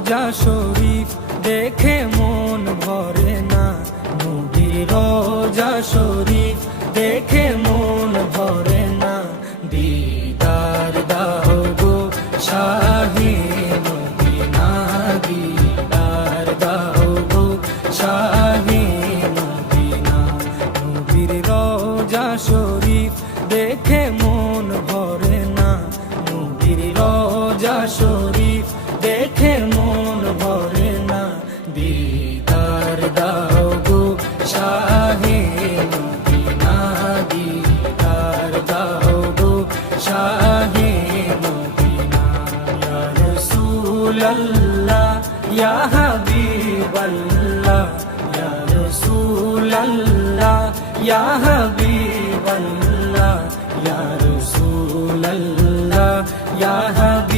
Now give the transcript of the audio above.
রোজা শরীফ দেখে মন ভরে না, নবীর রোজা শরীফ দেখে মন ভরে না। দিদার দাও গো শাহে মদিনা, দিদার দাও গো শাহে মদিনা। নবীর রোজা শরীফ দেখে মন ভরে না, নবীর রোজা শরীফ দেখে মন ভরে না। দিদার দাও গো শাহে মদিনা, দিদার দাও গো শাহে মদিনা। ইয়া রাসূলাল্লাহ ইয়া হাবিবাল্লাহ, ইয়া রাসূলাল্লাহ ইয়া হাবিবাল্লাহ।